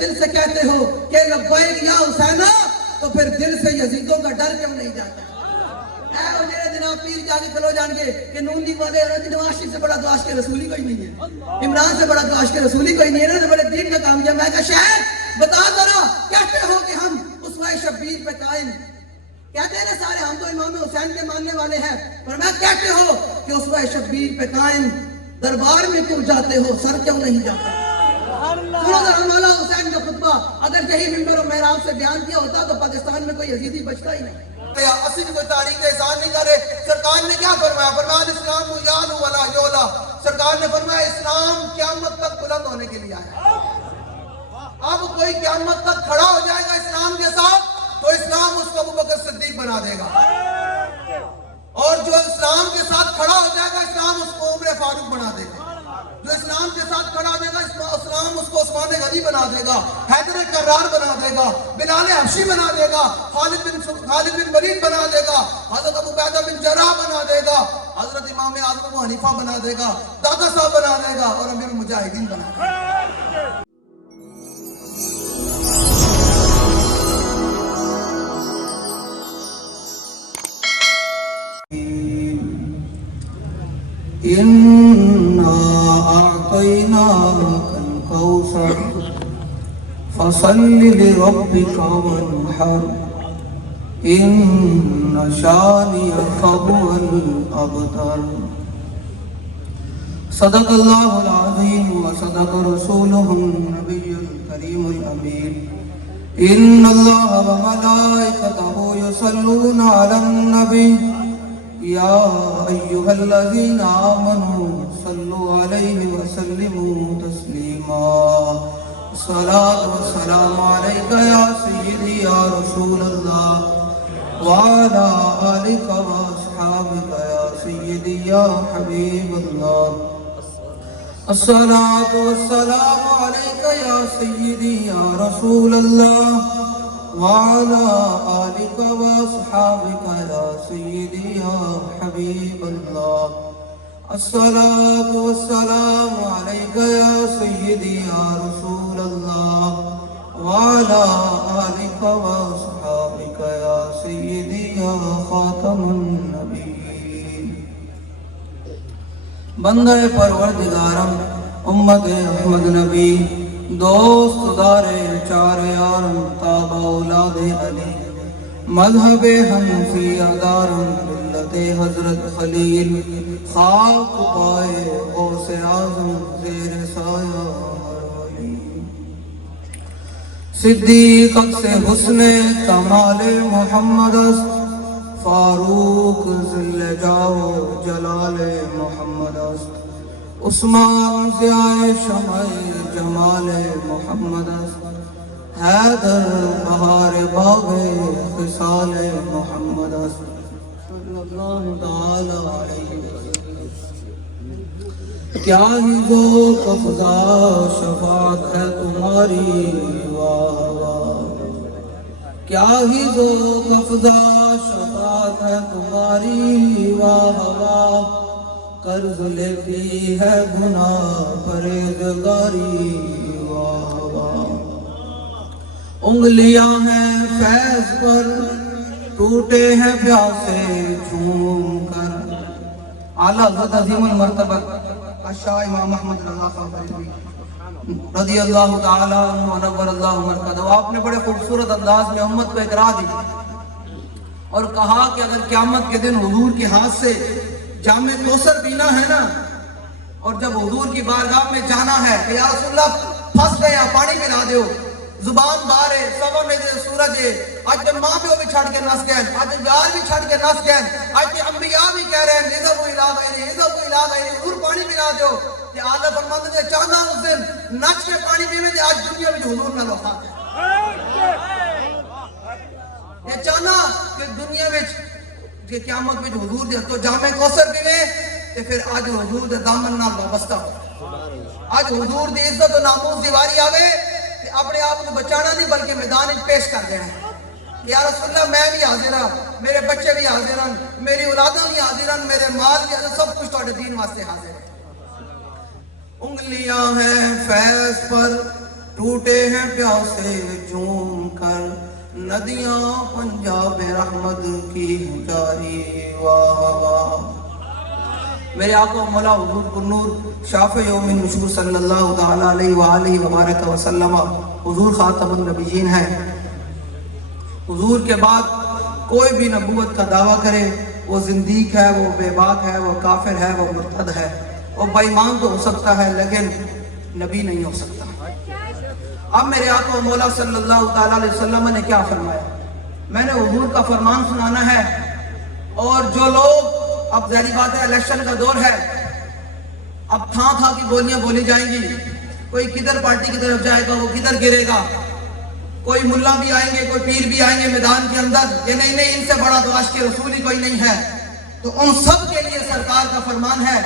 دل سے کہتے ہو کہ لبیک یا حسینہ تو پھر دل سے یزیدوں کا ڈر کیوں نہیں جاتا؟ اے وہ میرے جناب پیر کے آگے کھلو جان گے کہ نون لیگ والے نواز شریف سے بڑا تو عاشق رسول ہی کوئی نہیں ہے، عمران سے بڑا تو عاشق رسول ہی کوئی نہیں ہے، نا بڑے دین کا کام کیا۔ میں کہا شہر بتا ذرا، کہتے ہو کہ ہم اسوہ شبیر پہ قائم، کہتے ہیں نا سارے ہم تو امام حسین کے ماننے والے ہیں، پر میں کہتے ہو کہ اسوہ شبیر پہ قائم دربار میں کیوں جاتے ہو، سر کیوں نہیں جاتا؟ سنو ذرا مولا حسین کا خطبہ، اگر یہی منبر و محراب سے بیان کیا ہوتا تو پاکستان میں کوئی یزیدی بچتا ہی نہیں۔ اسی کوئی تاریخ کا احسان نہیں کرے۔ سرکار نے کیا فرمایا؟ فرمایا اسلام یعلو ولا یعلا۔ سرکار نے فرمایا اسلام قیامت تک بلند ہونے کے لیے آیا۔ اب کوئی قیامت تک کھڑا ہو جائے گا اسلام کے ساتھ تو اسلام اس کو ابوبکر صدیق بنا دے گا، اور جو اسلام کے ساتھ کھڑا ہو جائے گا اسلام اس کو عمر فاروق بنا دے گا، جو اسلام کے ساتھ کھڑا ہو جائے گا اسلام اس کو عثمان غنی بنا دے گا، حیدر کرار بنا دے گا، بلال حبشی بنا دے گا، خالد بن ولید بنا دے گا، حضرت ابو عبیدہ بن جراح بنا دے گا، حضرت امام اعظم ابو حنیفہ بنا دے گا، دادا صاحب بنا دے گا، اور امیر المجاہدین بنا دے گا۔ إنا أعطيناك الكوثر فصل لربك وانحر إن شانئك هو الأبتر۔ صدق الله العظيم وصدق رسوله النبي الكريم الأمين۔ إن الله وملائكته يصلون على النبي يا أيها الذين آمنوا صلوا عليه وسلموا تسليما۔ الصلاة والسلام عليك يا سيدي يا رسول الله وعلى آلك وأصحابك يا سيدي يا حبيب الله۔ الصلاة والسلام عليك يا سيدي يا رسول الله وعلى آلك وأصحابك يا سيدي يا حبيب الله۔ الصلاة والسلام عليك يا سيدي يا رسول الله وعلى آلك وأصحابك يا سيدي يا خاتم النبيين۔ بندہ پروردگارم امت احمد نبی دوست دارے چار یارم تابع اولاد علی مذہب حنفی دارم ملت حضرت خلیل خاک پائے غوث اعظم زیر سایہ ولی۔ صدیق سے حسن کمال محمد است، فاروق ذل جاہ جلال محمد است، عثمان ضیاء شمع جمال محمد است، حیدر بہار باغ خصال محمد است صلی اللہ تعالی علیہ وسلم۔ کیا ہی ذوق افزا شفاعت ہے تمہاری واہ واہ، کیا ہی ذوق افزا شفاعت ہے تمہاری واہ واہ، قرض لیتی ہے گناہ پرہیزگاری واہ واہ۔ انگلیاں ہیں فیض پر ٹوٹے ہیں پیاسے جھوم کر۔ اعلیٰ حضرت عظیم المرتبت شاہ امام احمد رضا صاحب بریلوی رضی اللہ تعالیٰ عنہ ونور اللہ مرکزہ، آپ نے بڑے خوبصورت انداز میں امت کو اقرا دی اور کہا کہ اگر قیامت کے دن حضور کے ہاتھ سے جام کوثر پینا ہے نا، اور جب حضور کی بارگاہ میں جانا ہے کہ یا رسول اللہ پھنس گئے ہیں پانی پلا دیو، زبان بار ہے سوا میں سورج ہے، آج جب ماں پیو بھی چھڑ کے نس گئے، آج یار بھی چھڑ کے نس گئے، آج تے انبیاء بھی کہہ رہے ہیں اذهبوا الى غیرہ اذهبوا الى غیرہ، حضور پانی پلا دیو، کہ آلہ فرماتے ہیں چاہنا اس دن نچ کے پانی پیویں تے آج دنیا میں حضور نہ لوکھا ہے۔ یہ چاہنا کہ دنیا میں کہ قیامت میں حضور دے تو جامع کوثر پیویں تے پھر آج حضور دے دامن نال وابستہ ہو، آج حضور دی عزت و ناموس دی واری آوے اپنے آپ کو بچانا نہیں بلکہ میدان پیش کر دینا ہے۔ یا رسول اللہ میں بھی حاضر ہوں، میرے بچے بھی حاضر ہیں، میری اولاداں بھی حاضر ہیں، میرے مال بھی حاضر، سب کچھ تہاڈے دین واسطے حاضر ہے۔ انگلیاں ہیں فیض پر ٹوٹے ہیں پیاسے جھوم کر ندیاں پنجاب رحمت کی ہیں جاری واہ واہ. میرے آقا و مولا حضور پرنور شافع یوم النشور صلی اللہ تعالیٰ علیہ وآلہ وبارک وسلم حضور خاتم النبیین ہیں. حضور کے بعد کوئی بھی نبوت کا دعویٰ کرے وہ زندیق ہے، وہ بے باک ہے، وہ کافر ہے، وہ مرتد ہے. وہ بے ایمان تو ہو سکتا ہے لیکن نبی نہیں ہو سکتا. اب میرے آقا و مولا صلی اللہ تعالیٰ علیہ وسلم نے کیا فرمایا؟ میں نے حضور کا فرمان سنانا ہے. اور جو لوگ، اب ظاہری بات ہے الیکشن کا دور ہے، اب تھا کی گولیاں بولی جائیں گی. کوئی کدھر پارٹی کی طرف جائے گا، وہ کدھر گرے گا. کوئی ملا بھی آئیں گے، کوئی پیر بھی آئیں گے میدان کے اندر کہ نہیں ان سے بڑا تو عاشق رسول ہی کوئی نہیں ہے. تو ان سب کے لیے سرکار کا فرمان ہے،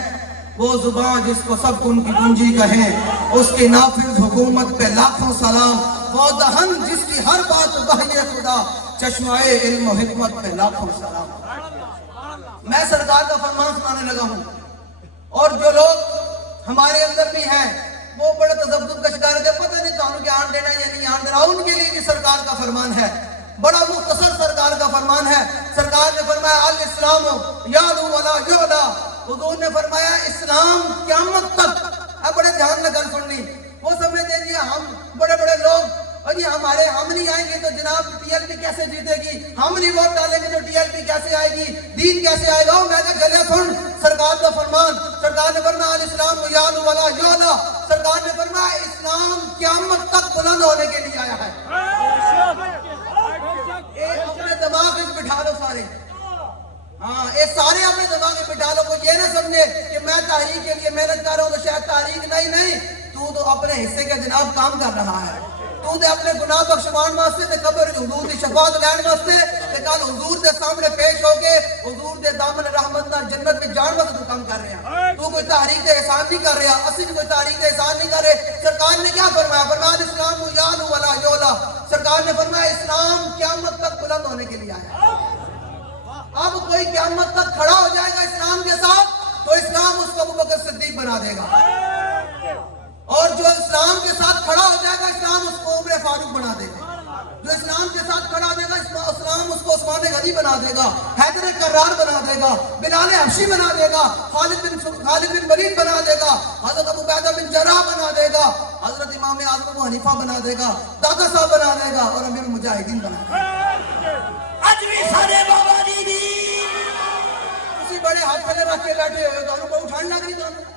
وہ زبان جس کو سب ان کی کنجی کہیں، اس کی نافذ حکومت پہ لاکھوں سلام. وہ دہن جس کی ہر بات وحی خدا، چشمہ علم و حکمت پہ لاکھوں سلام. میں سرکار کا فرمان سنانے لگا ہوں. اور جو لوگ ہمارے اندر بھی ہیں وہ بڑے تذبذب کا شکار ہے، پتہ نہیں قانون کے آن دینا یا نہیں آن دینا. ان کے لیے بھی سرکار کا فرمان ہے، بڑا مختصر سرکار کا فرمان ہے. سرکار نے فرمایا الاسلام یعلو ولا یعلا. حضور نے فرمایا اسلام قیامت تک. اب بڑے دھیان سے گل سننی. وہ سمجھتے ہیں جی ہم بڑے بڑے لوگ اور یہ ہم نہیں آئیں گے تو جناب ٹی ایل پی کیسے جیتے گی، ہم نہیں ووٹ ڈالیں گے تو ٹی ایل پی کیسے آئے گی، دین کیسے آئے گا. میں کہا گلے سن سرکار کا فرمان. سرکار نے فرمایا الاسلام یعلو ولا یعلا. سرکار نے فرمایا اسلام قیامت تک بلند ہونے کے لیے آیا ہے. ایک اپنے دماغ میں بٹھا لو سارے، ہاں ایک سارے اپنے دماغ میں بٹھا لو. کوئی یہ نہ سمجھے کہ میں تحریک کے لیے محنت کر رہا ہوں تو شاید تحریک نہیں. تو اپنے حصے کے جناب کام کر رہا ہے. تو دے اپنے گناہ بخشمان واسطے تے قبر حضور دی شفاعت لین واسطے تے کل حضور دے سامنے پیش ہو کے حضور دے دامن رحمت نال جنت میں جان واسطے تو کام کر رہے ہیں. تو کوئی تحریک تے احسان نہیں کر رہا، اسی بھی کوئی تحریک تے احسان نہیں کر رہے. سرکار نے کیا فرمایا؟ فرمایا اسلام یعلو ولا یعلا. سرکار نے فرمایا اسلام قیامت تک بلند ہونے کے لیے آیا ہے. اب کوئی قیامت تک کھڑا ہو جائے گا اسلام کے ساتھ تو اسلام اس کو ابوبکر صدیق بنا دے گا، اور جو اسلام کے ساتھ کھڑا ہو جائے گا اسلام اس کو عمر فاروق بنا دے گا. جو اسلام کے ساتھ کھڑا ہو جائے گا اسلام اس کو عثمان غنی بنا دے گا، حیدر کرار بنا دے گا، بلال حبشی بنا دے گا، خالد بن ولید بنا دے گا، حضرت ابو عبیدہ بن جراح بنا دے گا، حضرت امام اعظم ابو حنیفہ بنا دے گا، دادا صاحب بنا دے گا، اور امیر المجاہدین بنا دے گا. اسی بڑے ہاتھ پھلے رکھ کے بیٹھے ہوئے دونوں کو اٹھان لگ رہی دونوں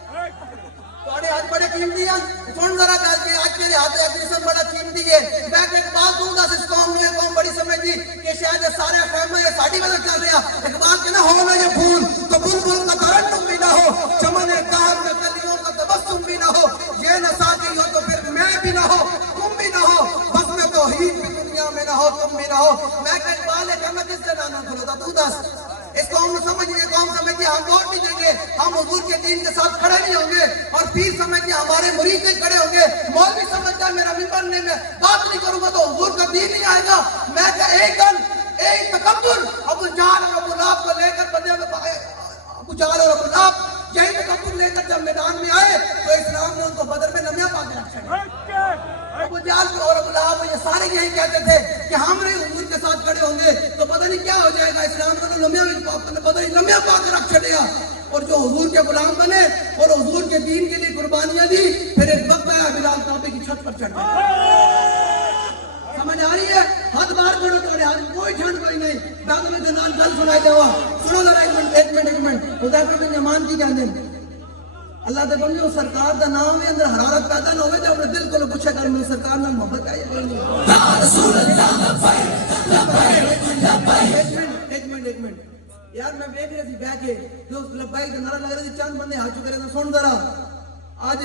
تھوڑے ہاتھ بڑے قیمتی ہیں. سن ذرا کر کے آج میرے ہاتھ ایگزیبیشن بڑا قیمتی ہے. میں ایک بات دوں گا اس قوم نے قوم بڑی سمجھتی کہ شاید یہ سارے خیمے یہ ساڑی وجہ چل رہا. اقبال کے نہ ہو نہ یہ پھول تو بلبل کا ترنم بھی نہ ہو، چمن کار میں کلیوں کا تبسم بھی نہ ہو، یہ نہ ساقی ہو تو پھر میں بھی نہ ہو تم بھی نہ ہو، بس میں توحید بھی دنیا میں نہ ہو تم بھی نہ ہو. میں کہ اقبال ہے کہ میں کس سے نہ کھلوتا تو دس. اس قوم کو سمجھیے، قوم سمجھیے ہم ووٹ نہیں دیں گے، ہم حضور کے دین کے ساتھ کھڑے نہیں ہوں گے، اور پیر سمجھیے ہمارے مرید نہیں کھڑے ہوں گے، مولوی سمجھتا ہے میرا ممبر نہیں میں بات نہیں کروں گا تو حضور کا دین نہیں آئے گا. میں کہ ایک دن ایک تکبر ابو جہل اور ابو لہب کو لے کر بندے میں ابو جہل اور ابو لہب یہی تکبر لے کر جب میدان میں آئے تو اسلام نے ان کو بدر میں لمحہ پا کے رکھا. ابو جہل اور ابو لہب یہ سارے یہی کہتے تھے کہ ہم نہیں حضور کے ساتھ کھڑے ہوں گے تو پتہ نہیں کیا ہو جائے گا. اسلام نے لمحہ پا کے رکھ چھڑیا، اور جو حضور کے غلام بنے اور حضور کے دین کے لیے قربانیاں دی، پھر ایک وقت آیا بلال کعبے کی چھت پر چڑھ گئے. سمجھ آ رہی ہے؟ ہاتھ باہر کرو تمہارے ہاتھ میں کوئی ٹھنڈ کوئی نہیں. دادوں نے نال گل سنائی دے ہوا سنو ذرا ایک منٹ. حذیفہ بن یمان کی کہندے اللہ دے بندے سرکار دا نام ہے اندر حرارت پیدا نہ ہوے تے اپنے دل کو پوچھا کر میری سرکار نال محبت ہے یا نہیں. یا رسول اللہ لبیک لبیک. ایک منٹ یار میں دیکھ رہی تھی بیٹھ کے جو لبیک کا نعرہ لگ رہا تھی، چند بندے ہاتھ چکے رہے. سن ذرا آج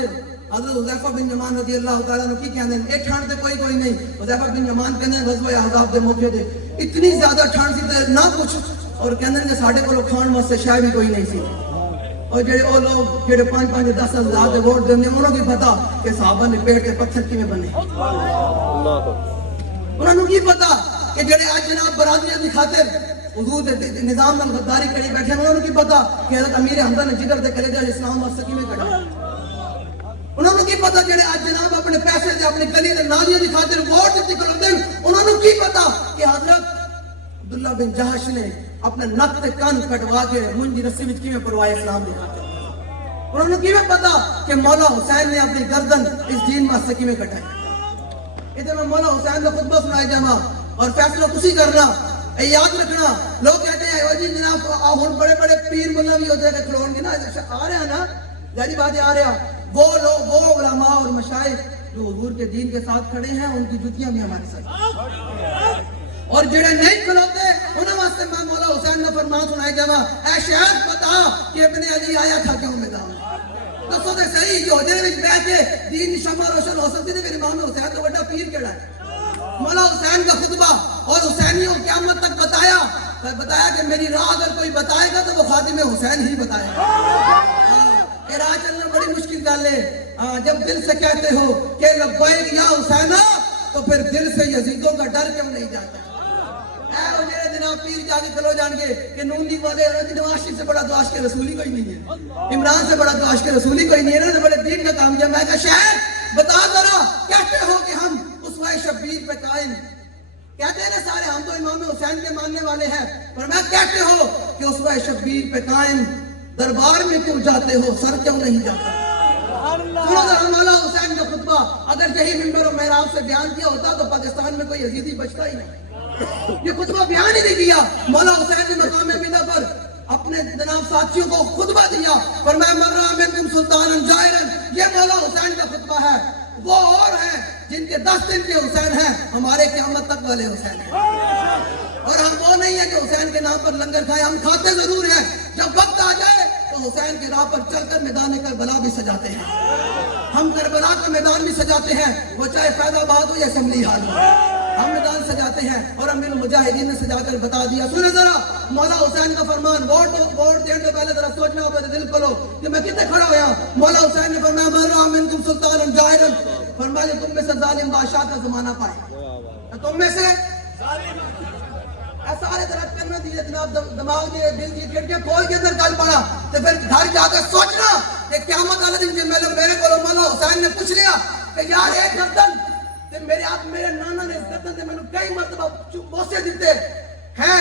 حضرت حذیفہ بن یمان رضی اللہ تعالیٰ عنہ کی کہندے ہیں ایک ٹھنڈ تے کوئی نہیں. حذیفہ بن یمان کہندے ہیں غزوہ احزاب دے موقع تے اتنی زیادہ ٹھنڈ سی تے نہ کچھ، اور کہندے ہیں ساڈے کولوں کھان واسطے شے بھی کوئی نہیں سی. اور جڑے وہ لوگ جڑے 5-5 10 دے ووٹ دیندے انہوں کی پتا کہ صحابہ نے پیٹ کے پتھر کیویں بنے. انہوں کی پتا کہ جڑے آج جناب برادریاں دی خاطر حضور دے نظام نال غداری کری بیٹھے، انہوں کی پتا کہ حضرت امیر حمزہ نے جگر دے کلیجہ اسلام واسطے کیویں کڈا. انہوں کی پتا جڑے اج جناب اپنے پیسے دے اپنی گلی دے نالیاں دی خاطر ووٹ دتی کھلوندے انہاں نوں کی پتا کہ حضرت عبداللہ بن جہش نے اپنے نک تے کان کٹوا کے منجی رسی وچ کیویں پروایا اسلام دی خاطر انہاں نوں کیویں پتا کہ مولا حسین نے اپنی گردن اس دین واسطے کیویں کٹائی ادھر میں مولا حسین کا خطبہ سنایا جاواں اور فیصلہ تسی کرنا اے یاد رکھنا لوگ کہتے ہیں او جی جناب ہن بڑے بڑے پیر ملا بھی ہوتے ہیں کھلون گے نا آ رہے ہیں نا ظاہری بات ہے آ رہے ہیں وہ لوگ وہ علماء اور مشائخ جو حضور کے دین کے ساتھ کھڑے ہیں ان کی جوتیاں بھی ہمارے ساتھ اور جڑے نہیں کھلوتے انہاں واسطے میں مولا حسین کا فرمان سنایا جاواں اے شہر بتا کہ ابن علی آیا تھا کیوں میدان دسو تے صحیح جو حجرے وچ بیٹھ کے دین کی شمع روشن ہو سکتی تھی میرے امام حسین تو بڑا پیر کیڑا ہے مولا حسین کا خطبہ اور حسینیوں قیامت تک بتایا کہ میری راہ اگر کوئی بتائے گا تو وہ خادم حسین ہی بتائے گا یہ راہ چلنا بڑی مشکل گل ہے جب دل سے کہتے ہو کہ لبیک یا حسینہ تو پھر دل سے یزیدوں کا ڈر کیوں نہیں جاتا اے وہ جڑے جناب پیر جا کے کھلو جان گے کہ نون لیگ والے نواشی سے بڑا دعاش کے رسولی کوئی نہیں ہے عمران سے بڑا دعاش کے رسولی کوئی نہیں ہے انہوں نے بڑے دین کا کام کیا میں کہا شہر بتا ذرا کہتے ہو کہ ہم اسوہ شبیر پہ قائم کہتے ہیں نا سارے ہم تو امام حسین کے ماننے والے ہیں پر میں کہتے ہو کہ اسوہ شبیر پہ قائم دربار میں کیوں جاتے ہو سر کیوں نہیں جاتا سنو ذرا مولا حسین کا خطبہ اگر یہی منبر و محراب سے بیان کیا ہوتا تو پاکستان میں کوئی یزیدی بچتا ہی نہیں یہ خطبہ بیان ہی نہیں کیا مولا حسین نے مقام بیدہ پر اپنے جناب ساتھیوں کو خطبہ دیا فرمایا مرہ منکم سلطان جائرن یہ مولا حسین کا خطبہ ہے وہ اور ہیں جن کے 10 دن کے حسین ہیں ہمارے قیامت تک والے حسین ہیں اور ہم وہ نہیں ہیں کہ حسین کے نام پر لنگر کھائیں ہم کھاتے ضرور ہیں جب وقت آ جائے تو حسین کی راہ پر چل کر میدان کربلا بھی سجاتے ہیں ہم کربلا کا میدان بھی سجاتے ہیں وہ چاہے فیض آباد ہو یا اسمبلی ہال ہو ہم میدان سجاتے ہیں اور امیر المجاہدین نے سجا کر بتا دیا سنے ذرا مولا حسین کا فرمان ووٹ دینے سے پہلے ذرا سوچنا ہوگا دل کھولو کہ میں کتنے کھڑا ہوا مولا حسین نے فرمایا مرہ منکم سلطان جائرن فرمایا تم میں سے ظالم بادشاہ کا زمانہ پائے تم میں سے سارے درخت کرنا دیئے جناب دماغ میں دل کی کھڑکیاں کھول کے اندر کل پڑا تو پھر گھر جا کر سوچنا کہ قیامت والے دن جب میرے کو مولا حسین نے پوچھ لیا کہ یار ایک گردن میرے ہاتھ میرے نانا نے اس گردن سے میں نے کئی مرتبہ بوسے دیتے ہیں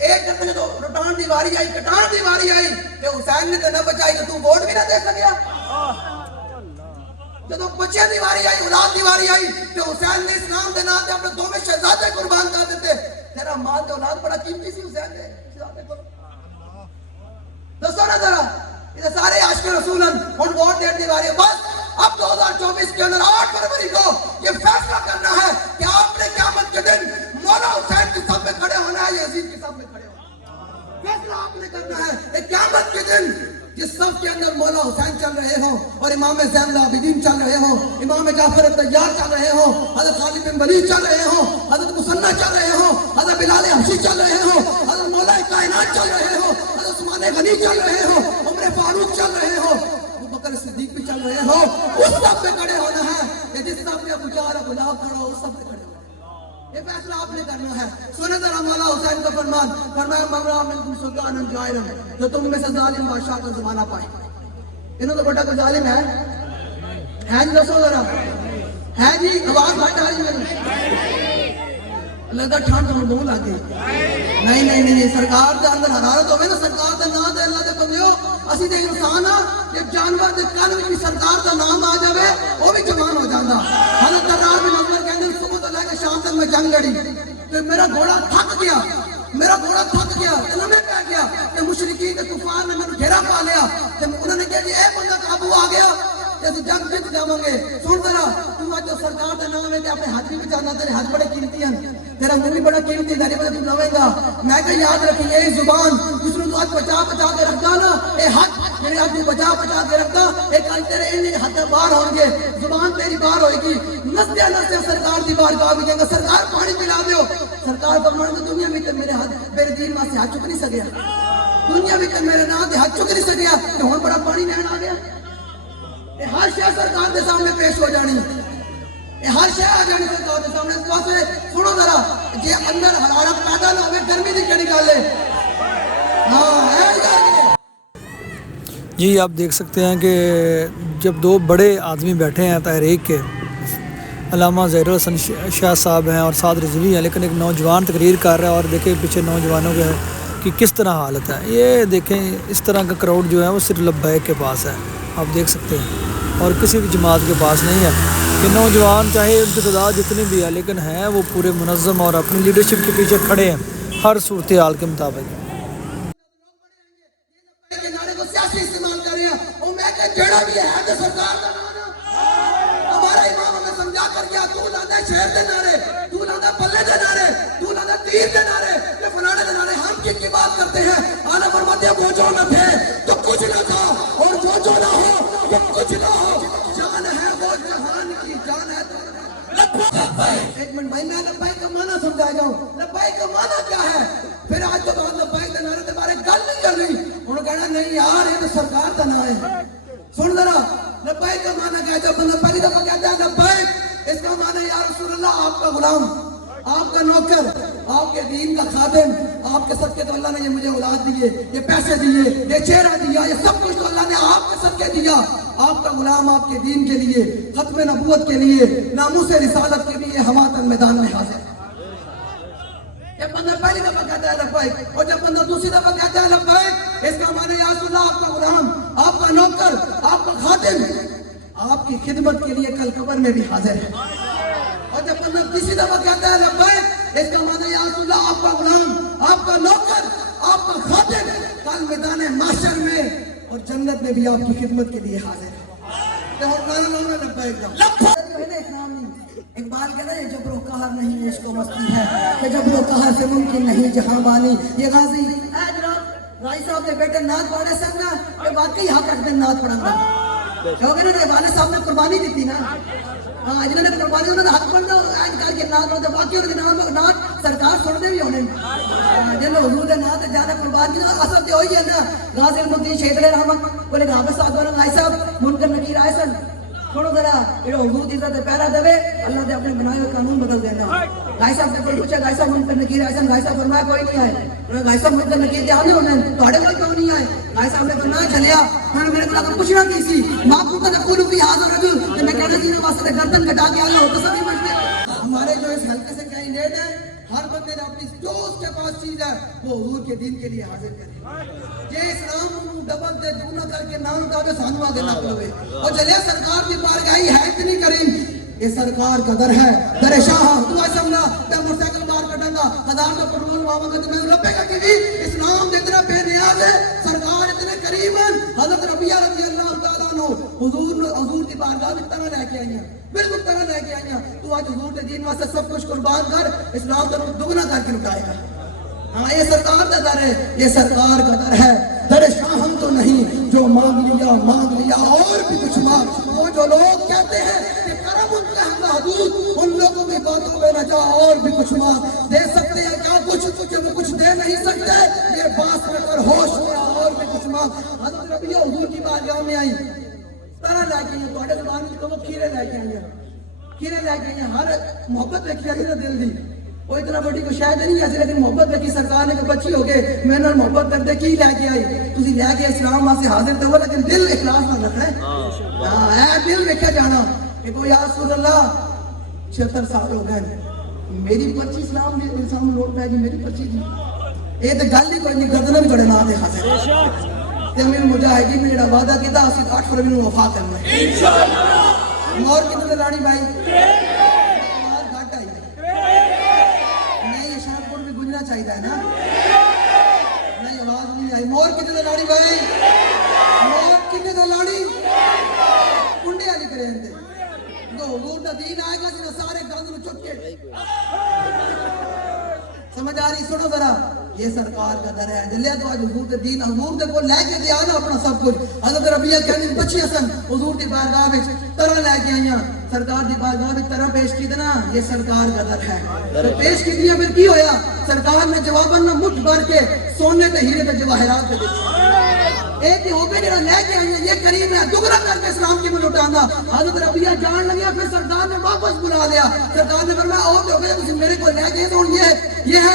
ایک گردن جو رٹان دی واری آئی کٹان دی واری آئی کہ حسین نے تو نہ بچائی تو ووٹ بھی نہ دے سکیا جب بچے دی واری آئی اولاد دی واری آئی کہ حسین نے اسلام دے نام دے اپنے دو میں شہزادے قربان کر دیتے تیرا مال دے اولاد بڑا قیمتی سی حسین دے دسو نا ذرا یہ سارے عاشق رسول ان ووٹ دینے دی واری بس اب 2024 کے اندر 8 فروری کو یہ فیصلہ کرنا ہے کہ آپ نے قیامت کے دن مولا حسین کی صف میں کھڑے ہونا ہے یا یزید کی صف میں کھڑے ہونا فیصلہ آپ نے کرنا ہے قیامت کے دن جس صف کے اندر مولا حسین چل رہے ہوں اور امام زین العابدین چل رہے ہوں امام جعفر الطیار چل رہے ہوں حضرت خالد بن ولید چل رہے ہوں حضرت مسنہ چل رہے ہوں حضرت بلال حبشی چل رہے ہوں حضرت مولا کائنات چل رہے ہوں حضرت عثمان غنی چل رہے ہوں عمر فاروق چل رہے ہوں ابوبکر صدیق بھی چل رہے ہوں اس صف پہ کھڑے ہونا ہے کہ جس صف پہ ابو جہل غلام کھڑا ہو اس صف پہ کھڑے ہونا ہے یہ فیصلہ آپ نے کرنا ہے سنیں ذرا مولا حسین کا فرمان فرمایا مرہ منکم سلطان جائرن جو تم میں سے ظالم بادشاہ کا زمانہ پائے انہوں تو بڑا کوئی ظالم ہے جی دسو ذرا ہے جی آواز بھائی ڈالی میری لگا ٹھانڈ تو بہت لگ گئی نہیں سرکار دے اندر حرارت ہوئے نا سرکار دا نام دے اللہ دے بندیو اسی دے انسان ہاں جب جانور دے کان وچ سرکار دا نام آ جاوے وہ بھی جوان ہو جاندا حضرت درار بن عمر کہندے صبح تو لے کے شام تک میں جنگ لڑی تے میرا گھوڑا تھک گیا لمے پہ گیا کہ مشرکین تے کفار نے مینوں گھیرا پا لیا تے انہوں نے کہا جی اے بندہ قابو آ گیا تے اسی جنگ جیت جاواں گے سن ذرا تو اج سرکار دا نام ہے کہ اپنے ہاتھ بھی بچانا تیرے ہاتھ بڑے قیمتی ہیں تیرا منہ بھی بڑا قیمتی ہے تو لوے گا میں کہ یاد رکھی یہ زبان جس نوں تو اج بچا کے رکھدا نا اے ہاتھ میرے ہاتھ نوں بچا کے رکھدا اے کل تیرے ان ہاتھ باہر ہون گے زبان تیری باہر ہوئے گی نستے سرکار دی بارگاہ میں جائیں گا سرکار پانی پلا دیو سرکار فرمان تو دنیا میں تے میرے ہاتھ میرے دین واسطے ہاتھ چک نہیں سکیا دنیا میں تے میرے نام تے ہاتھ چک نہیں سکیا کہ ہن بڑا پانی لین آ گیا اے ہر شے سرکار دے سامنے پیش ہو جانی اے ہر شے آ جانی سرکار دے سامنے اس واسطے سنو ذرا جے اندر حرارت پیدا نہ ہوے گرمی دی کیڑی گل ہے ہاں ہے جی آپ دیکھ سکتے ہیں کہ جب دو بڑے آدمی بیٹھے ہیں تحریک کے، علامہ ظہیر الحسن شاہ صاحب ہیں اور سعد رضوی ہیں، لیکن ایک نوجوان تقریر کر رہا ہے اور دیکھیں پیچھے نوجوانوں کے کہ کس طرح حالت ہے. یہ دیکھیں اس طرح کا کراؤڈ جو ہے وہ صرف لبیک کے پاس ہے، آپ دیکھ سکتے ہیں، اور کسی بھی جماعت کے پاس نہیں ہے. کہ نوجوان چاہے ان کی تعداد جتنی بھی ہے لیکن ہیں وہ پورے منظم اور اپنی لیڈرشپ کے پیچھے کھڑے ہیں ہر صورتحال کے مطابق. نعرے کو سیاسی استعمال کر رہے ہیں، وہ میں کہ جڑا بھی ہے تو سرکار کا نام ہمارا امام ہمیں سمجھا کر گیا. تو لانا شہر دے نعرے، تو لانا پلے دے نعرے، تو لانا تیر دے نعرے، یہ فلانے دے نعرے. ہم کی بات کرتے ہیں. آنا فرماتے ہیں وہ جو نہ تھے تو کچھ نہ تھا، اور جو جو نہ ہو تو کچھ نہ ہو. جان ہے وہ جہان کی جان ہے تو ایک منٹ بھائی میں لبیک کا معنی سمجھائے جاؤں. لبیک کا معنی کیا ہے؟ پھر آج تو بعد لبیک کے نعرے کے بارے گل نہیں کر رہی. انہوں نے کہنا نہیں یار یہ تو سرکار کا نام ہے. سن ذرا لبیک کا معنی کیا ہے؟ جب بندہ پہلی دفعہ کہتا ہے لبیک، اس کا معنی یا رسول اللہ آپ کا غلام، آپ کا نوکر، آپ کے دین کا خادم، آپ کے صدقے تو اللہ نے یہ مجھے اولاد دیے، یہ پیسے دیے، یہ چہرہ دیا، یہ سب کچھ تو اللہ نے آپ کے صدقے دیا. آپ کا غلام آپ کے دین کے لیے، ختم نبوت کے لیے، ناموس رسالت کے لیے ہماتن میدان میں حاضر. جب بندہ پہلی دفعہ کہتا ہے لبیک، اور جب بندہ دوسری دفعہ کہتا ہے لبیک، اس کا معنی یا رسول اللہ آپ کا غلام، آپ کا نوکر، آپ کا خادم، آپ کی خدمت کے لیے کل قبر میں بھی حاضر ہے. اور جب بندہ تیسری دفعہ کہتا ہے لبیک، اس کا معنی یا رسول اللہ آپ کا غلام، آپ کا نوکر، آپ کا خادم، کل میدان محشر میں اور جنت میں بھی آپ کی خدمت کے لیے حاضر ہے. اقبال کہتا ہے جبر و قہر نہیں عشق و مستی ہے، کہ جبر و قہر سے ممکن نہیں جہاں بانی. یہ غازی جناب رائی صاحب نے بیٹے نعت پڑھے سن نا کہ واقعی حق رکھتے نعت پڑھنا، کیونکہ نا والد صاحب نے قربانی دی تھی نا. ہاں جنہوں نے قربانی انہوں نے حق پڑھنا کر کے نعت پڑھتے، باقی ان کے نعت سرکار سننے بھی ہونے. جن حضور دے نعت زیادہ قربانی اصل تو وہی ہے نا. غازی المدین شہید علیہ رحمت بولے کہ حافظ صاحب رائی صاحب منکر نکیر آئے سن. چھوڑو ذرا یہ حضور کی عزت پہرا دے، اللہ نے اپنے بنائے ہوئے قانون بدل دینا. غازی صاحب نے پوچھا غازی صاحب منکر نکیر آئے سن، غازی صاحب فرمایا کوئی نہیں آئے. غازی صاحب منکر نکیر دے آنے ہونے تھوڑے کوئی کیوں نہیں آئے؟ غازی صاحب نے فرمایا چلیا میں نے میرے کو اگر پوچھنا کی سی ماں کو تو قولو فی ھذا رجل کہ میں کہنا جی واسطے گردن کٹا کے آیا ہوتا سبھی مجھے. ہمارے جو اس حلقے سے کینڈیڈیٹ ہیں ہر بندے نے اپنی جو اس کے پاس چیز ہے وہ حضور کے دین کے لیے حاضر کرے. یہ اسلام ڈبل دے دونا کر کے نام کا کے سانو آگے نہ پلوے. اور چلے سرکار کی بارگاہی ہے اتنی کریم، یہ سرکار کا در ہے در شاہ. تو ایسا منا میں موٹرسائیکل بار کٹوں گا 1000 کا پیٹرول ماما کا تمہیں ربے کا کی اسلام اتنا بے نیاز ہے، سرکار اتنے کریم ہیں. حضرت ربیہ رضی اللہ تعالیٰ عنہ حضور کی بارگاہ میں طرح لے کے آئی ہیں، بالکل طرح لے کے آئی ہیں. تو آج حضور کے دین واسطے سب کچھ قربان کر اسلام کا دگنا کر کے لٹائے گا. ہاں یہ سرکار کا در ہے، یہ سرکار کا در ہے. در شاہ ہم تو نہیں جو مانگ لیا اور بھی کچھ مانگ. وہ جو لوگ کہتے ہیں کہ کرم ان کا ہم حدود، ان لوگوں کی باتوں میں نہ جا اور بھی کچھ مانگ. دے سکتے ہیں کیا کچھ کہ وہ کچھ دے نہیں سکتے، یہ بات میں کر ہوش میں اور بھی کچھ مانگ. حضرت ربیہ حضور کی بارگاہ میں آئی طرح لے کے آئی. تھوڑے زبان میں تو کھیرے لے کے آئی ہیں، کھیرے لے کے آئی ہیں. ہر محبت رکھی آئی نا دل دی. وہ اتنا بڑی کو شاید نہیں ہے لیکن محبت رکھی. سرکار نے کہ بچی ہو گئے میں نے محبت کرتے کی لے کے آئی. تسی لے کے اسلام واسطے حاضر تھے لیکن دل اخلاص نہ رکھنا ہے. ہاں اے دل ویکھیا جانا کہ کوئی یا رسول اللہ 76 سال ہو گئے میری پرچی اسلام نے انسان میں لوٹ پائے گی میری پرچی دی. یہ تو گل ہی کوئی نہیں، گردن بھی بڑے نام دے حاضر. تے امیر مجاہدین نے جڑا وعدہ کیتا اسی 8 فروری نوں وفا کرنا ہے انشاءاللہ. اور کتنے لانی بھائی آواز گھٹ آئی نہیں، یہ شاید پور بھی گنجنا چاہیے ہے نا. نہیں آواز نہیں آئی. مور کتنے لانی بھائی، مور کتنے لانی کنڈے والی کرے اندے تو حضور دا دین آئے گا جنہوں سارے گند نو چک کے سمجھ آ رہی. سنو ذرا یہ سرکار کا در ہے. جلیا تو آج حضور دے دین حضور دے کو لے کے دیا نا اپنا سب کچھ. حضرت ربیہ کہنی بچیاں سن حضور دی بارگاہ وچ طرح لے کے آئیاں. سرکار دی بارگاہ وچ طرح پیش کی دینا یہ سرکار کا در ہے. تو پیش کی دیا پھر کی ہویا؟ سرکار نے جواباً نہ مٹھ بھر کے سونے تے ہیرے تے جواہرات دے دیتے. ایک ہو کے جڑا لے کے آئیاں یہ کریم ہے دگنا کر کے اسلام کی میں لٹانا. حضرت ربیہ جان لگیا پھر سرکار نے واپس بلا لیا. سرکار نے فرمایا اور ہو گئے تسی میرے کو لے گئے تو یہ ہے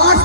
8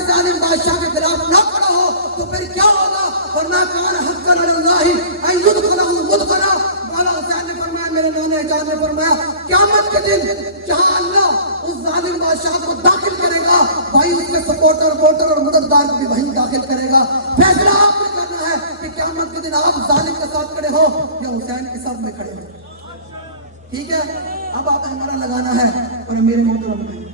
ایسے ظالم بادشاہ کے خلاف نہ کھڑا ہو تو پھر کیا ہوگا؟ فرمایا کان حقا علی اللہ ان یدخلہ مدخلا. مولا حسین نے فرمایا، میرے نانے جان نے فرمایا، قیامت کے دن جہاں اللہ اس ظالم بادشاہ کو داخل کرے گا، بھائی اس کے سپورٹر ووٹر اور مددگار کو بھی وہیں داخل کرے گا. فیصلہ آپ نے کرنا ہے کہ قیامت کے دن آپ ظالم کے ساتھ کھڑے ہو یا حسین کے ساتھ میں کھڑے ہو. ٹھیک ہے، اب آپ ہمارا لگانا ہے اور میرے محترم